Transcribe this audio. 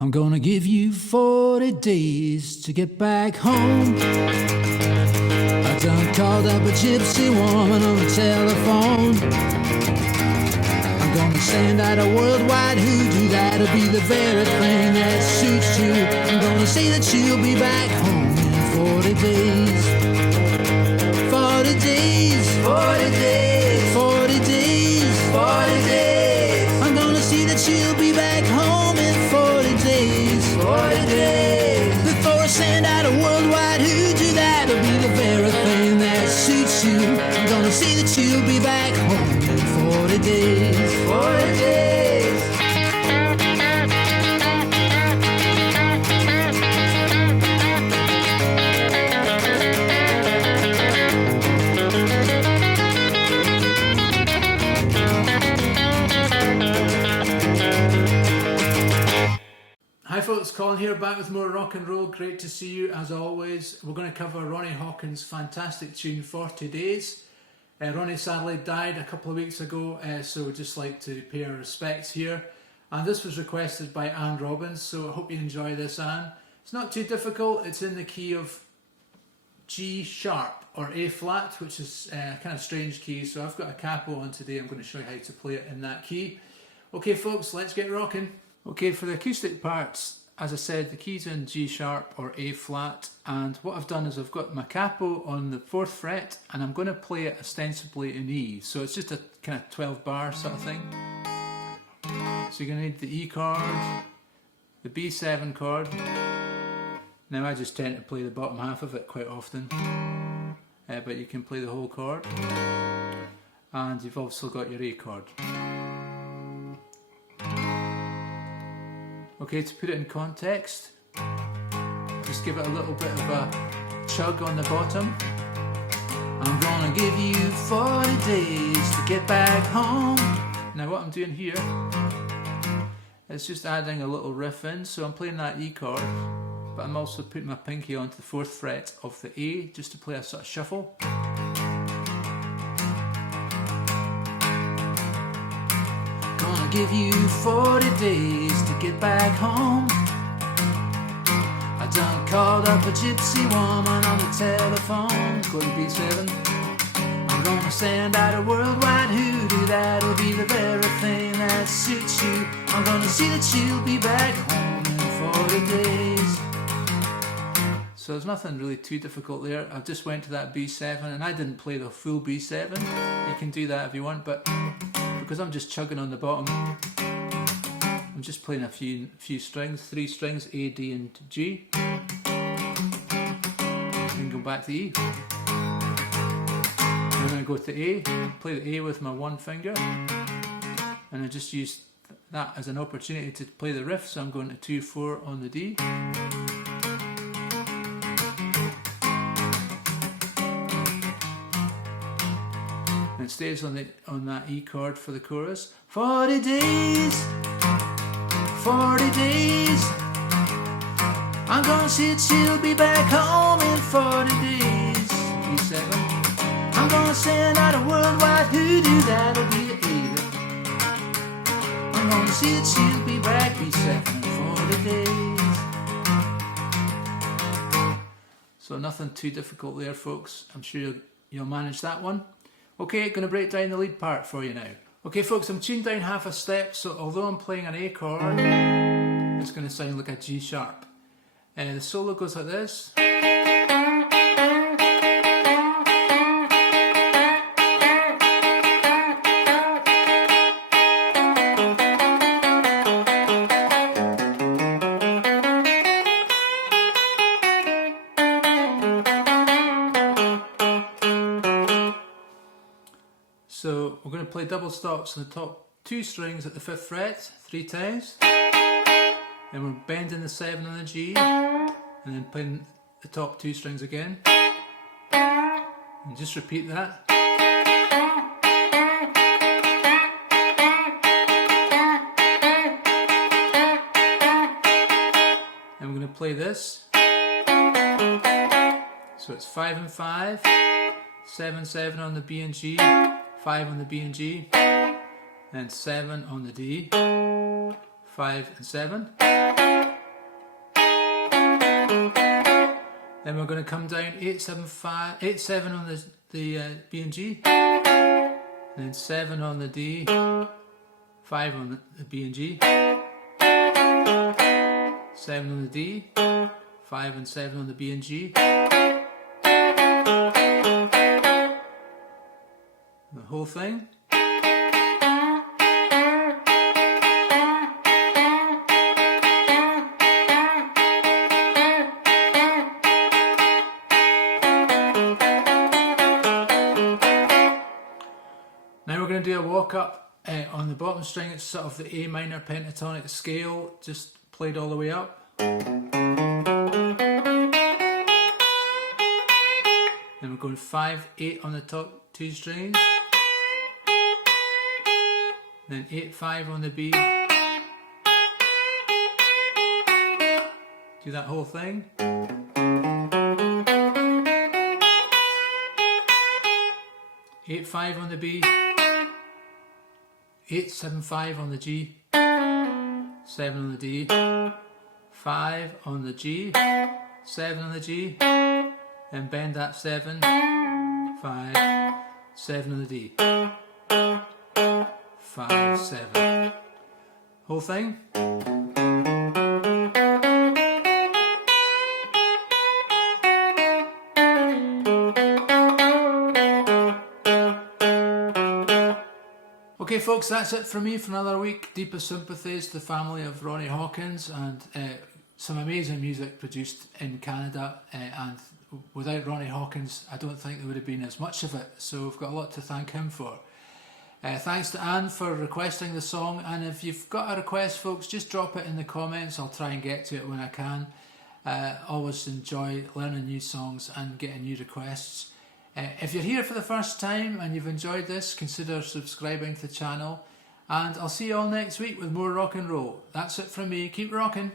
I'm gonna give you 40 days to get back home. I done called up a gypsy woman on the telephone. I'm gonna send out a worldwide hoodoo that'll be the very thing that suits you. I'm gonna say that you'll be back home in 40 days. 40 days, 40 days, 40 days, 40 days. I'm gonna see that you'll be back home in 40 days, 40 days. Before I send out a worldwide hoodoo that'll be the very thing that suits you. I'm gonna see that you'll be back home in 40 days, 40 days. Hi folks, Colin here, back with more rock and roll. Great to see you as always. We're going to cover Ronnie Hawkins' fantastic tune 40 Days. Ronnie sadly died a couple of weeks ago, so we'd just like to pay our respects here. And this was requested by Anne Robbins, so I hope you enjoy this, Anne. It's not too difficult. It's in the key of G sharp or A flat, which is a kind of strange key. So I've got a capo on today. I'm going to show you how to play it in that key. Okay folks, let's get rocking. Okay, for the acoustic parts, as I said, the key's in G sharp or A flat, and what I've done is I've got my capo on the 4th fret and I'm going to play it ostensibly in E, so it's just a kind of 12 bar sort of thing. So you're going to need the E chord, the B7 chord. Now I just tend to play the bottom half of it quite often, but you can play the whole chord, and you've also got your A chord. Okay, to put it in context, just give it a little bit of a chug on the bottom. I'm gonna give you 40 days to get back home. Now what I'm doing here is just adding a little riff in, so I'm playing that E chord, but I'm also putting my pinky onto the 4th fret of the A, just to play a sort of shuffle. Gonna give you 40 days to get back home. I done called up a gypsy woman on the telephone. Go to B7. I'm gonna send out a worldwide hoodoo that'll be the very thing that suits you. I'm gonna see that you'll be back home in 40 days. So there's nothing really too difficult there. I just went to that B7 and I didn't play the full B7. You can do that if you want, but because I'm just chugging on the bottom, I'm just playing a few strings, 3 strings, A, D and G. Then go back to E. I'm going to go to A, play the A with my 1 finger, and I just use that as an opportunity to play the riff, so I'm going to 2-4 on the D. And it stays on that E chord for the chorus. 40 days, 40 days. I'm gonna see that you'll be back home in 40 days. B7. I'm gonna send out a worldwide hoodoo that'll be an 8. I'm gonna see that you'll be back B7 in 40 days. So nothing too difficult there, folks. I'm sure you'll manage that one. Okay, going to break down the lead part for you now. Okay folks, I'm tuned down half a step, so although I'm playing an A chord, it's going to sound like a G sharp. The solo goes like this. So we're going to play double stops on the top 2 strings at the 5th fret 3 times. Then we're bending the 7 on the G, and then playing the top 2 strings again. And just repeat that. And we're going to play this. So it's 5 and 5, 7, 7 on the B and G, 5 on the B and G, and 7 on the D, 5 and 7. Then we're going to come down 8-7 on the B and G, and then 7 on the D, 5 on the B and G, 7 on the D, 5 and 7 on the B and G, the whole thing. Now we're going to do a walk up on the bottom string. It's sort of the A minor pentatonic scale, just played all the way up. Then we're going 5-8 on the top 2 strings. Then 8-5 on the B. Do that whole thing. 8-5 on the B. 8-7-5 on the G. 7 on the D. 5 on the G. 7 on the G. And bend that 7. 5. 7 on the D. 5, 7. Whole thing. Okay folks, that's it for me for another week. Deepest sympathies to the family of Ronnie Hawkins, and some amazing music produced in Canada, and without Ronnie Hawkins I don't think there would have been as much of it, so we've got a lot to thank him for. Thanks to Anne for requesting the song, and if you've got a request folks, just drop it in the comments. I'll try and get to it when I can. Always enjoy learning new songs and getting new requests. If you're here for the first time and you've enjoyed this, consider subscribing to the channel, and I'll see you all next week with more rock and roll. That's it from me. Keep rocking.